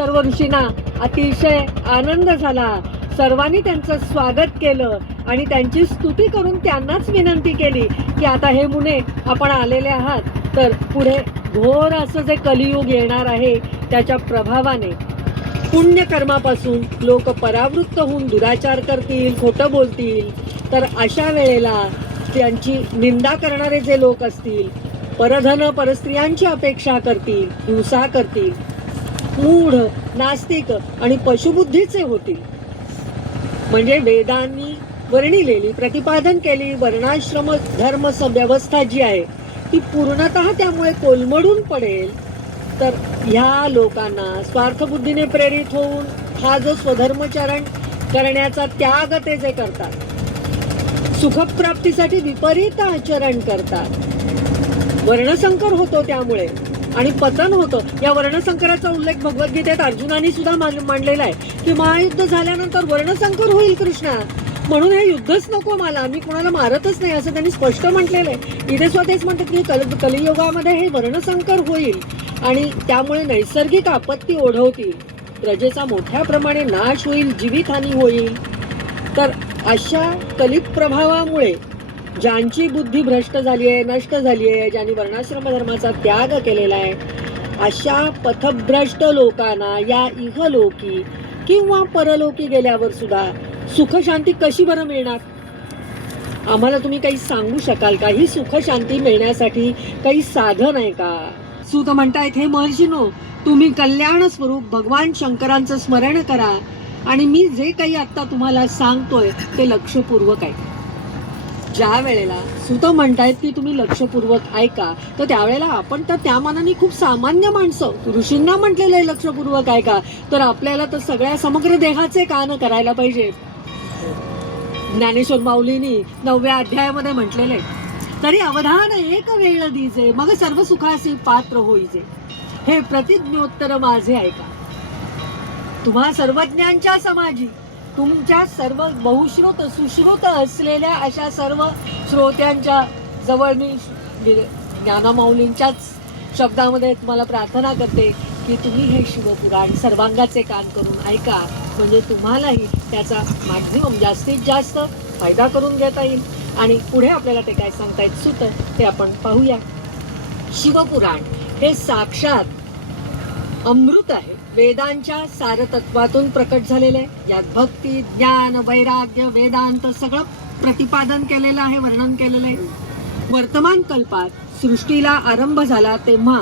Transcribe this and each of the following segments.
सर्व ऋषींना अतिशय आनंद झाला. सर्वांनी त्यांचं स्वागत केलं आणि त्यांची स्तुती करून त्यांनाच विनंती केली की आता हे मुने आपण आलेले आहात, तर पुढे घोर असं जे कलियुग येणार आहे त्याच्या प्रभावाने पुण्यकर्मापासून लोक परावृत्त होऊन दुराचार करतील, खोटं बोलतील. तर अशा वेळेला त्यांची निंदा करणारे जे लोक असतील, परधन परस्त्रियांची अपेक्षा करतील, हिंसा करतील, मूढ, नास्तिक आणि पशुबुद्धीचे होतील. म्हणजे वेदांनी वर्णिलेली, प्रतिपादन केली वर्णाश्रम धर्म व्यवस्था जी आहे ती पूर्णतः त्यामुळे कोलमडून पडेल. तर ह्या लोकांना स्वार्थबुद्धीने प्रेरित होऊन हा जो स्वधर्मचरण करण्याचा त्याग ते जे करतात, सुखप्राप्तीसाठी विपरीत आचरण करतात, वर्णसंकर होतो त्यामुळे आणि पतन होतं. या वर्णसंकराचा उल्लेख भगवद्गीतेत अर्जुनाने सुद्धा मांडलेला आहे की महायुद्ध झाल्यानंतर वर्णसंकर होईल कृष्णा, म्हणून हे युद्धच नको मला, मी कोणाला मारतच नाही असं त्यांनी स्पष्ट म्हटलेलं आहे. इथे स्वतःच म्हणतात की कलियुगामध्ये हे वर्णसंकर होईल आणि त्यामुळे नैसर्गिक आपत्ती ओढवतील, प्रजेचा मोठ्या प्रमाणे नाश होईल, जीवितहानी होईल. तर अशा कलित प्रभावामुळे ज्यांची बुद्धी भ्रष्ट झाली आहे, नष्ट झाली आहे, ज्यांनी वर्णाश्रम धर्माचा त्याग केलेला आहे, अशा पथभ्रष्ट लोकांना या इहलोकी किंवा परलोकी गेल्यावर सुद्धा सुखशांती कशी बरं मिळणार? आम्हाला तुम्ही काही सांगू शकाल का? ही सुखशांती मिळण्यासाठी काही साधन आहे का? सूत म्हणतायत, हे महर्षीनो, तुम्ही कल्याण स्वरूप भगवान शंकरांचं स्मरण करा आणि मी जे काही आता तुम्हाला सांगतोय ते लक्षपूर्वक आहे. ज्या वेळेला सूत म्हणतायत की तुम्ही लक्षपूर्वक ऐका, तर त्यावेळेला आपण तर त्या मानाने खूप सामान्य माणसं, ऋषींना म्हटलेलं आहे लक्षपूर्वक ऐका, तर आपल्याला तर सगळ्या समग्र देहाचे कान करायला पाहिजे. ज्ञानेश्वर माऊलींनी 9व्या अध्यायामध्ये म्हटलेले, तरी अवधान एक वेळ दीजे, मग सर्व सुखासी पात्र होईजे, हे प्रतिज्ञोत्तर माझे ऐका. तुम्हा सर्वज्ञांच्या समाजी, तुमच्या सर्व बहुश्रुत सुश्रुत असलेल्या अशा सर्व श्रोत्यांच्या जवळ मी ज्ञानमाऊलींच्याच शब्दामध्ये तुम्हाला प्रार्थना करते की तुम्ही हे शिवपुराण सर्वांगाचे कान करून ऐका, म्हणजे तुम्हालाही त्याचा मॅक्झिमम जास्तीत जास्त फायदा करून घेता येईल. आणि पुढे आपल्याला ते काय सांगतायत सूत ते आपण पाहूया. शिवपुराण हे साक्षात अमृत आहे, वेदांच्या सारतत्वातून प्रकट झालेले. यात भक्ती, ज्ञान, वैराग्य, वेदांत सगळं प्रतिपादन केलेलं आहे, वर्णन केलेलं आहे. वर्तमान कल्पात सृष्टीला आरंभ झाला तेव्हा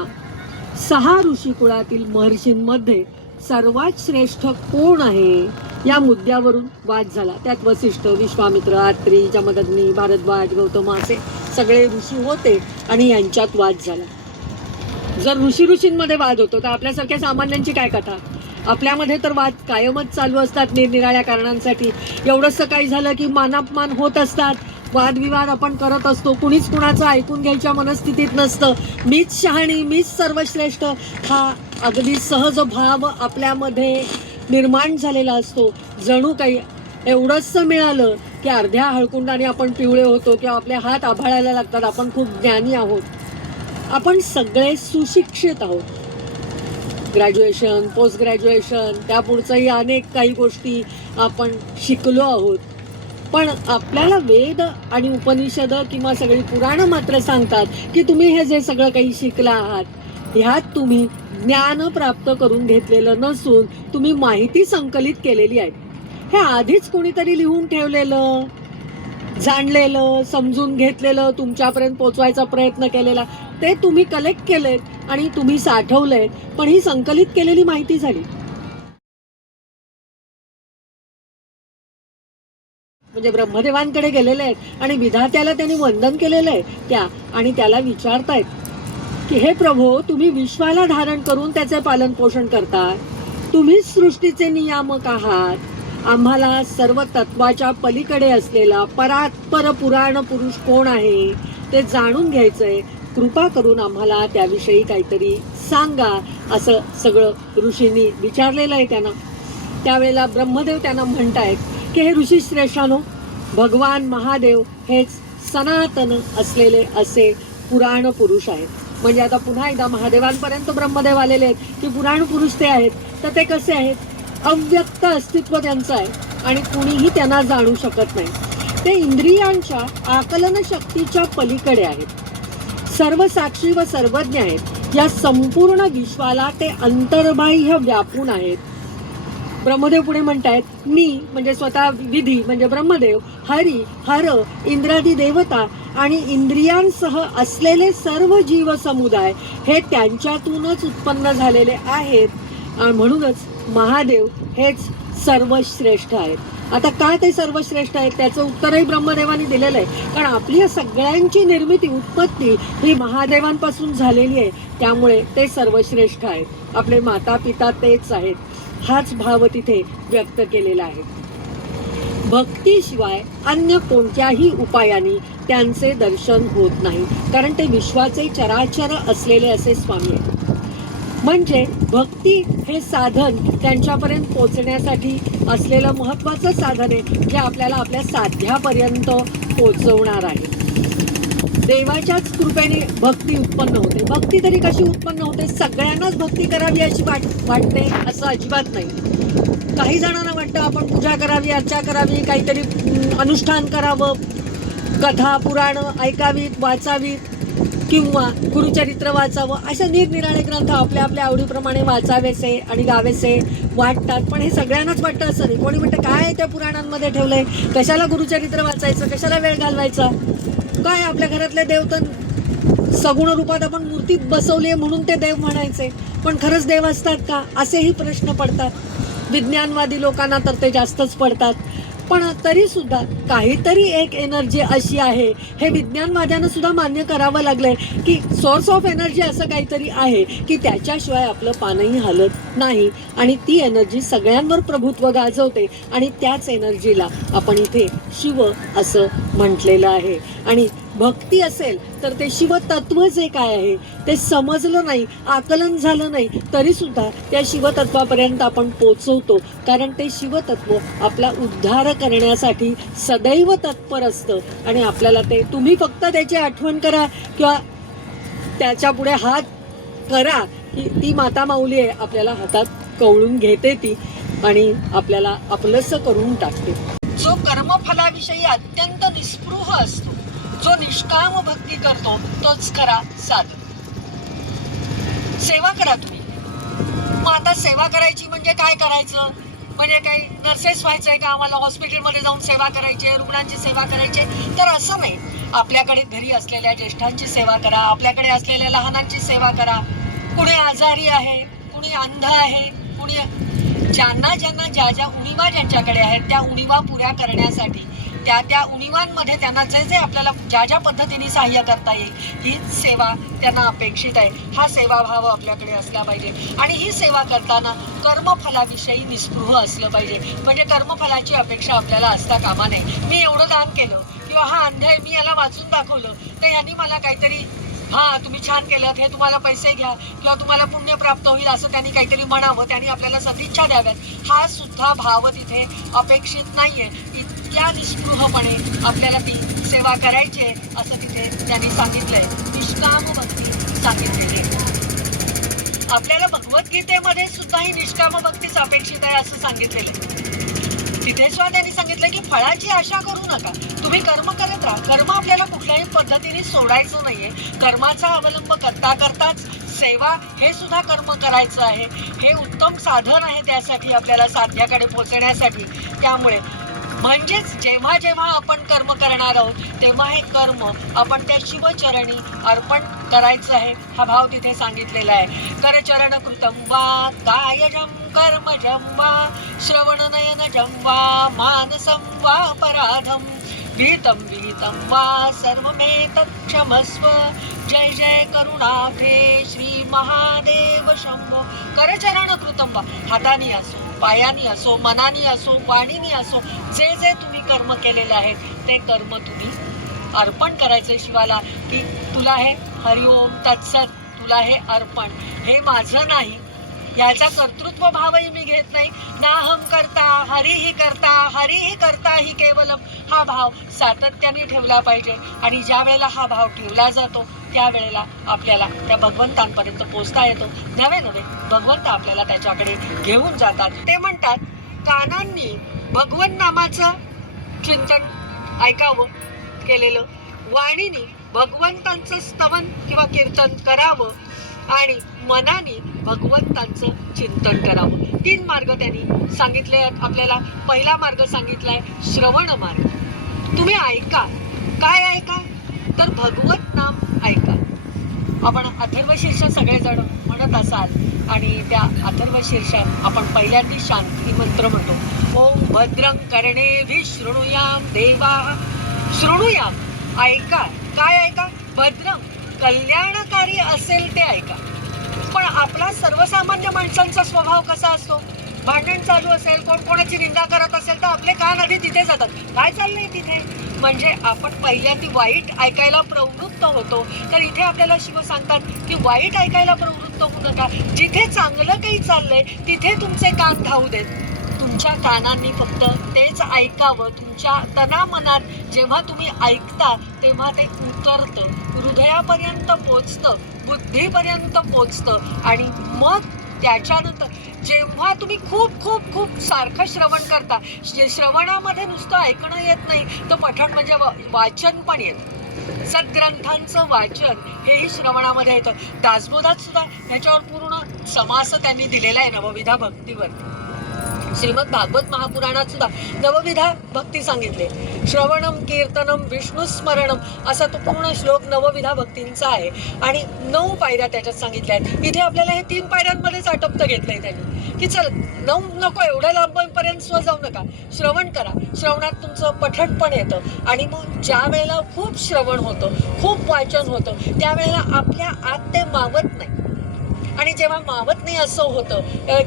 6 ऋषिकुळातील महर्षींमध्ये सर्वात श्रेष्ठ कोण आहे या मुद्द्यावरून वाद झाला. त्यात वसिष्ठ, विश्वामित्र, आत्री, जमदग्नी, भारद्वाज, गौतम असे सगळे ऋषी होते आणि यांच्यात वाद झाला. जर ऋषींमध्ये वाद होतो तर आपल्यासारख्या सामान्यांची काय कथा? आपल्यामध्ये तर वाद कायमच चालू असतात निरनिराळ्या कारणांसाठी. एवढंच काही झालं की मानापमान होत असतात, वादविवाद आपण करत असतो, कुणीच कुणाचं ऐकून घ्यायच्या मनस्थितीत नसतं. मीच शहाणी, मीच सर्वश्रेष्ठ हा अगदी सहज भाव आपल्यामध्ये निर्माण झालेला असतो. जणू काही एवढंच मिळालं की अर्ध्या हळकुंडाने आपण पिवळे होतो किंवा आपले हात आभाळायला लागतात, आपण खूप ज्ञानी आहोत. आपण सगळे सुशिक्षित आहोत, ग्रॅज्युएशन, पोस्ट ग्रॅज्युएशन, त्या पुढचंही अनेक काही गोष्टी आपण शिकलो आहोत. पण आपल्याला वेद आणि उपनिषद किंवा सगळी पुराणं मात्र सांगतात की तुम्ही हे जे सगळं काही शिकला आहात ह्यात तुम्ही ज्ञान प्राप्त करून घेतलेलं नसून तुम्ही माहिती संकलित केलेली आहे. हे आधीच कोणीतरी लिहून ठेवलेलं, जाणलेलं, समजून घेतलेलं, तुमच्यापर्यंत पोचवायचा प्रयत्न केलेला ते तुम्ही कलेक्ट केलेत आणि तुम्ही साठवलंय, पण ही संकलित केलेली माहिती झाली. म्हणजे ब्रह्मदेवांकडे गेलेले आहेत आणि विधात्याला त्यांनी वंदन केलेलं आहे त्या, आणि त्याला विचारतायत की हे प्रभो, तुम्ही विश्वाला धारण करून त्याचे पालन पोषण करता, तुम्हीच सृष्टीचे नियामक आहात, आम्हाला सर्व तत्वाच्या पलीकडे असलेला परात्पर पुराण पुरुष कोण आहे ते जाणून घ्यायचंय, कृपा करून आम्हाला त्याविषयी काहीतरी सांगा, असं सगळं ऋषींनी विचारलेलं आहे त्यांना. त्यावेळेला ब्रह्मदेव त्यांना म्हणतायत की हे ऋषी श्रेष्ठानो, भगवान महादेव हेच सनातन असलेले असे पुराण पुरुष आहेत. म्हणजे आता पुन्हा एकदा महादेवांपर्यंत ब्रह्मदेव आलेले आहेत की पुराण पुरुष ते आहेत. तर ते कसे आहेत? अव्यक्त अस्तित्व त्यांचं आहे आणि कुणीही त्यांना जाणू शकत नाही. ते इंद्रियांच्या आकलन शक्तीच्या पलीकडे आहेत. सर्व साक्षी व सर्वज्ञ आहेत. या संपूर्ण विश्वाला ते अंतर्बाह्य व्यापून आहेत. ब्रह्मदेव पुढे म्हणतायत, मी म्हणजे स्वतः विधी म्हणजे ब्रह्मदेव, हरी, हर, इंद्रादी देवता आणि इंद्रियांसह असलेले सर्व जीव समुदाय हे त्यांच्यातूनच उत्पन्न झालेले आहेत. आणि म्हणूनच महादेव हेच सर्वश्रेष्ठ आहेत. आता काय ते सर्वश्रेष्ठ आहेत त्याचं उत्तरही ब्रह्मदेवाने दिलेलं आहे. कारण आपली या सगळ्यांची निर्मिती, उत्पत्ती ही महादेवांपासून झालेली आहे. त्यामुळे ते सर्वश्रेष्ठ आहेत. आपले माता पिता तेच आहेत. हाच भाव तिथे व्यक्त केलेला आहे. भक्तीशिवाय अन्य कोणत्याही उपायाने त्यांचे दर्शन होत नाही. कारण ते विश्वाचे चराचर असलेले असे स्वामी आहेत. म्हणजे भक्ती हे साधन त्यांच्यापर्यंत पोहोचण्यासाठी असलेलं महत्त्वाचं साधन आहे, जे आपल्याला आपल्या साध्यापर्यंत पोहोचवणार आहे. देवाच्याच कृपेने भक्ती उत्पन्न होते. भक्ती तरी कशी उत्पन्न होते? सगळ्यांनाच भक्ती करावी अशी वाटते असं अजिबात नाही. काही जणांना वाटतं आपण पूजा करावी, अर्चा करावी, काहीतरी अनुष्ठान करावं, कथा पुराणं ऐकावीत, वाचावीत किंवा गुरुचरित्र वाचावं, अशा निरनिराळे ग्रंथ आपल्या आपल्या आवडीप्रमाणे वाचावेसे आणि गावेसे वाटतात. पण हे सगळ्यांनाच वाटतं असं नाही. कोणी म्हणतं काय त्या पुराणांमध्ये ठेवलंय, कशाला गुरुचरित्र वाचायचं, कशाला वेळ घालवायचा, काय आपल्या घरातले देव तर सगुण रूपात आपण मूर्ती बसवली आहे म्हणून ते देव म्हणायचे. पण खरंच देव असतात का, असेही प्रश्न पडतात. विज्ञानवादी लोकांना तर ते जास्तच पडतात. पण तरी सुद्धा काहीतरी एक एनर्जी अशी आहे, हे विज्ञानवाद्यांना सुद्धा मान्य करावं लागलंय की सोर्स ऑफ एनर्जी असं काहीतरी आहे की त्याच्याशिवाय आपलं पानही हलत नाही. आणि ती एनर्जी सगळ्यांवर प्रभुत्व गाजवते आणि त्याच एनर्जीला आपण इथे शिव असं म्हटलेलं आहे. आणि भक्ती असेल तर ते शिवतत्व जे काय आहे ते समजलं नाही, आकलन झालं नाही, तरी सुद्धा त्या शिवतत्वापर्यंत आपण पोचवतो. कारण ते शिवतत्व आपला उद्धार करण्यासाठी सदैव तत्पर असतं. आणि आपल्याला ते, तुम्ही फक्त त्याची आठवण करा किंवा त्याच्या पुढे हात करा की ती माता माऊली आहे, आपल्याला हातात कवळून घेते ती आणि आपल्याला आपलंसं करून टाकते. जो कर्मफलाविषयी अत्यंत निस्पृह असतो, जो निष्काम भक्ती करतो, तोच खरा साधक. सेवा करा तुम्ही. मग आता सेवा करायची म्हणजे काय करायचं? म्हणजे काही नर्सेस व्हायचंय का आम्हाला? हॉस्पिटलमध्ये जाऊन सेवा करायची, रुग्णांची सेवा करायची? तर असं नाही. आपल्याकडे घरी असलेल्या ज्येष्ठांची सेवा करा, आपल्याकडे असलेल्या लहानांची सेवा करा. कुणी आजारी आहे, कुणी अंध आहे, कुणी ज्यांना ज्या ज्या उणीवा ज्यांच्याकडे आहेत त्या उणीवा पुऱ्या करण्यासाठी त्या उणीवांमध्ये त्यांना जे आपल्याला ज्या पद्धतीने सहाय्य करता येईल ही सेवा त्यांना अपेक्षित आहे. हा सेवाभाव आपल्याकडे असला पाहिजे. आणि ही सेवा करताना कर्मफलाविषयी निस्पृह असलं पाहिजे. म्हणजे कर्मफलाची अपेक्षा आपल्याला असता कामा नये. मी एवढं दान केलं किंवा हा अंध आहे, मी याला वाचून दाखवलं तर यांनी मला काहीतरी, तुम्ही छान केलं, हे तुम्हाला पैसे घ्या किंवा तुम्हाला पुण्य प्राप्त होईल असं त्यांनी काहीतरी म्हणावं, त्यांनी आपल्याला सदिच्छा द्याव्यात, हा सुद्धा भाव तिथे अपेक्षित नाहीये. इतक्या निष्पृहपणे आपल्याला ती सेवा करायची आहे असं तिथे त्यांनी सांगितलंय. निष्काम भक्ती सांगितलेली. आपल्याला भगवद्गीतेमध्ये सुद्धा ही निष्काम भक्तीच अपेक्षित आहे असं सांगितलेलं आहे. तिथे सुद्धा त्यांनी सांगितलं की फळाची आशा करू नका, तुम्ही कर्म करत राहा. कर्म आपल्याला कुठल्याही पद्धतीने सोडायचं नाहीये. कर्माचा अवलंब करता करताच सेवा हे सुद्धा कर्म करायचं आहे. हे उत्तम साधन आहे त्यासाठी, आपल्याला साध्याकडे पोहोचण्यासाठी. त्यामुळे म्हणजेच जेव्हा जेव्हा आपण कर्म करणार आहोत तेव्हा हे कर्म आपण त्या शिवचरणी अर्पण करायचं आहे. हा भाव तिथे सांगितलेला आहे. करचरण कृतं वा कायजं कर्मजं वा श्रवणनयनजं वा मानसं वा पराधं विहितं विहितं वा सर्वमेतत् क्षमस्व. जय जय करुणाब्धे श्री महादेव शंभो. करचरण कृतं वा, हाताने असो, पायानी असो, मनानी असो, वाणीनी असो, जे जे तुम्ही कर्म केलेले आहेत ते कर्म तुम्ही अर्पण करायचं शिवाला की तुला हे हरिओम तत्सत, तुला हे अर्पण, हे माझं नाही. याचा कर्तृत्व भावही मी घेत नाही. नाहम करता हरिही करता, हरिही करता ही केवलम. हा भाव सातत्याने ठेवला पाहिजे. आणि ज्या वेळेला हा भाव ठेवला जातो त्यावेळेला आपल्याला त्या भगवंतांपर्यंत पोचता येतो. नव्हे भगवंत आपल्याला त्याच्याकडे घेऊन जातात. ते म्हणतात, कानांनी भगवन नामाचं चिंतन ऐकावं केलेलं, वाणीने भगवंतांचं स्तवन किंवा कीर्तन करावं आणि मनाने भगवंतांचं चिंतन करावं. 3 मार्ग त्यांनी सांगितले आपल्याला. पहिला मार्ग सांगितलाय श्रवण मार्ग. तुम्ही ऐका. काय ऐका? तर भगवत नाम ऐका. आपण अथर्व शीर्ष सगळेजण म्हणत असाल आणि त्या अथर्व शीर्षात आपण पहिल्यांदा शांती मंत्र म्हणतो. ओम भद्रं कर्णेभिः शृणुयाम देवा. शृणुयाम ऐका. काय ऐका? भद्रं कल्याणकारी असेल ते ऐका. पण आपला सर्वसामान्य माणसांचा स्वभाव कसा असतो? भांडण चालू असेल, कोण कोणाची निंदा करत असेल तर आपले कान आधी तिथे जातात. काय चाललंय तिथे? म्हणजे आपण पहिल्यांदा वाईट ऐकायला प्रवृत्त होतो. तर इथे आपल्याला शिव सांगतात की वाईट ऐकायला प्रवृत्त होऊ नका. जिथे चांगलं काही चाललंय तिथे तुमचे कान धावू देत. तुमच्या कानांनी फक्त तेच ऐकावं. तुमच्या तनामनात जेव्हा तुम्ही ऐकता तेव्हा ते उतरतं, हृदयापर्यंत पोचतं, बुद्धीपर्यंत पोचतं आणि मग त्याच्यानंतर जेव्हा तुम्ही खूप खूप खूप सारखं श्रवण करता, श्रवणामध्ये नुसतं ऐकणं येत नाही तर पठण म्हणजे वाचन पण येतं. सद्ग्रंथांचं वाचन हेही श्रवणामध्ये येतं. दासबोधात सुद्धा ह्याच्यावर पूर्ण समास त्यांनी दिलेला आहे नवविधा भक्तीवर. श्रीमद भागवत महापुराणात सुद्धा नवविधा भक्ती सांगितले. श्रवणम कीर्तनम विष्णुस्मरणम असा तो पूर्ण श्लोक नवविधा भक्तींचा आहे आणि 9 पायऱ्या त्याच्यात सांगितल्या आहेत. इथे आपल्याला हे 3 पायऱ्यांमध्येच आटोपतं घेतलंय त्यांनी की चल 9 नको, एवढ्या लांबपर्यंत जाऊ नका, श्रवण करा. श्रवणात तुमचं पठण पण येतं आणि मग ज्या वेळेला खूप श्रवण होतं, खूप वाचन होतं, त्यावेळेला आपल्या आत ते मावत नाही. आणि जेव्हा मावत नाही असं होतं,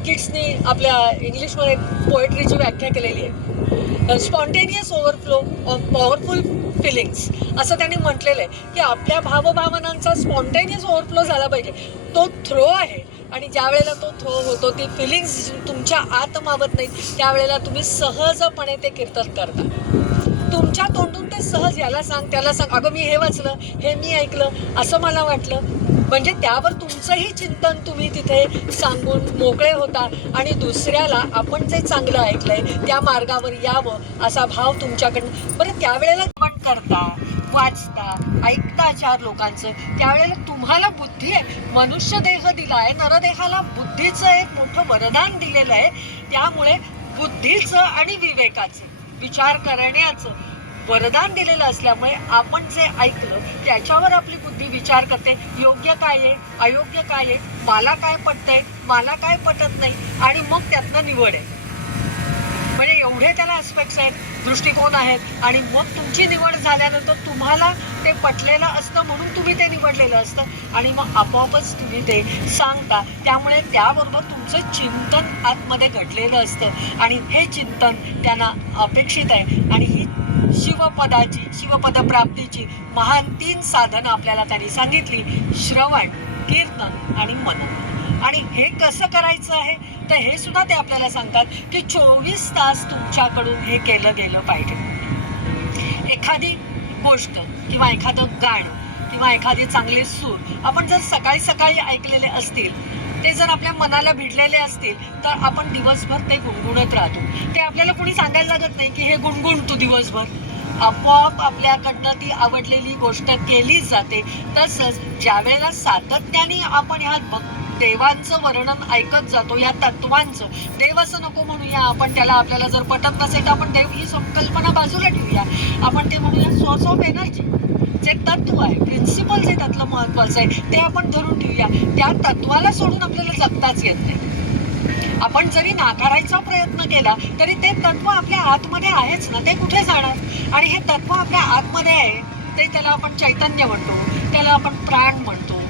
किड्सनी आपल्या इंग्लिशमध्ये पोएट्रीची व्याख्या केलेली आहे, spontaneous overflow of powerful feelings असं त्यांनी म्हटलेलं आहे की आपल्या भावभावनांचा स्पॉन्टेनियस ओव्हरफ्लो झाला पाहिजे. तो थ्रो आहे आणि ज्या वेळेला तो थ्रो होतो, ती फिलिंग्स तुमच्या आत मावत नाही, त्यावेळेला तुम्ही सहजपणे ते कीर्तन करता. तुमच्या तोंडून ते सहज याला सांग त्याला सांग, अगं मी हे वाचलं, हे मी ऐकलं, असं मला वाटलं, म्हणजे त्यावर तुमचंही चिंतन तुम्ही तिथे सांगून मोकळे होता आणि दुसऱ्याला आपण जे चांगलं ऐकलंय त्या मार्गावर यावं असा भाव तुमच्याकडनं. बरं त्यावेळेला पण करता, वाचता, ऐकता 4 लोकांचं, त्यावेळेला तुम्हाला बुद्धी आहे. मनुष्य देह दिलाय, नरदेहाला बुद्धीचं एक मोठं वरदान दिलेलं आहे. त्यामुळे बुद्धीचं आणि विवेकाचं, विचार करण्याचं वरदान दिलेलं असल्यामुळे आपण जे ऐकलं त्याच्यावर आपली बुद्धी विचार करते. योग्य काय आहे, अयोग्य काय आहे, मला काय पटतंय, मला काय पटत नाही आणि मग त्यातनं निवड आहे. म्हणजे एवढे त्याला ॲस्पेक्ट्स आहेत, दृष्टिकोन आहेत आणि मग तुमची निवड झाल्यानंतर तुम्हाला ते पटलेलं असतं म्हणून तुम्ही ते निवडलेलं असतं आणि मग आपोआपच तुम्ही ते सांगता. त्यामुळे त्याबरोबर तुमचं चिंतन आतमध्ये घडलेलं असतं आणि हे चिंतन त्यांना अपेक्षित आहे. आणि ही शिवपदाची, शिवपदप्राप्तीची महान 3 साधनं आपल्याला त्यांनी सांगितली: श्रवण, कीर्तन आणि मनन. आणि हे कसं करायचं आहे तर हे सुद्धा ते आपल्याला सांगतात की 24 तास तुमच्याकडून हे केलं गेलं पाहिजे. एखादी गोष्ट किंवा एखादं गाणं किंवा एखादे चांगले सूर आपण जर सकाळी सकाळी ऐकलेले असतील, ते जर आपल्या मनाला भिडलेले असतील तर आपण दिवसभर ते गुणगुणत राहतो. ते आपल्याला कोणी सांगायला लागत नाही की हे गुणगुण तू दिवसभर, आपोआप आपल्याकडनं ती आवडलेली गोष्ट केली जाते. तसंच ज्या वेळेला सातत्याने आपण ह्या देवांचं वर्णन ऐकत जातो, या तत्वांचं, देव असं नको म्हणूया आपण, त्याला आपल्याला जर पटत नसेल तर आपण देव ही संकल्पना बाजूला ठेवूया, आपण ते म्हणूया सोर्स ऑफ एनर्जी. जे तत्व आहे, प्रिन्सिपल जे त्यातलं महत्वाचं आहे ते आपण धरून ठेवूया. त्या तत्वाला सोडून आपल्याला जगताच येत नाही. आपण जरी नाकारायचा प्रयत्न केला तरी ते तत्व आपल्या आतमध्ये आहेच ना, ते कुठे जाणार? आणि हे तत्व आपल्या आतमध्ये आहे ते त्याला आपण चैतन्य म्हणतो, त्याला आपण प्राण म्हणतो,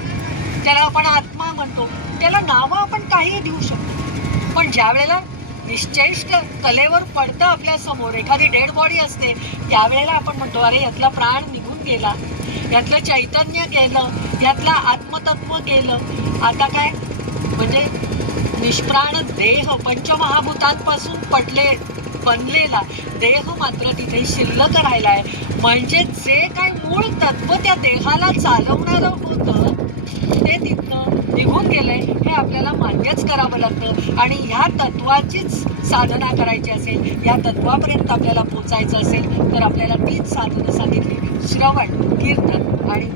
त्याला आपण आत्मा म्हणतो, त्याला नावं आपण काहीही देऊ शकतो. पण ज्या वेळेला निश्चेष्ट कलेवर पडतं आपल्या समोर, एखादी डेड बॉडी असते, त्यावेळेला आपण म्हणतो अरे यातला प्राण निघून गेला, यातलं चैतन्य गेलं, यातलं आत्मतत्व गेलं. आता काय म्हणजे निष्प्राण देह पंचमहाभूतांपासून पडले बनलेला देह मात्र तिथे शिल्लक राहिलाय. म्हणजे जे काही मूळ तत्व त्या देहाला चालवणारं होतं ते तिथनं निघून गेलंय हे आपल्याला मान्यच करावं लागतं. आणि ह्या तत्वाचीच साधना करायची असेल, या तत्वापर्यंत आपल्याला पोचायचं असेल तर आपल्याला तीच साधनं सांगितली: श्रवण, कीर्तन आणि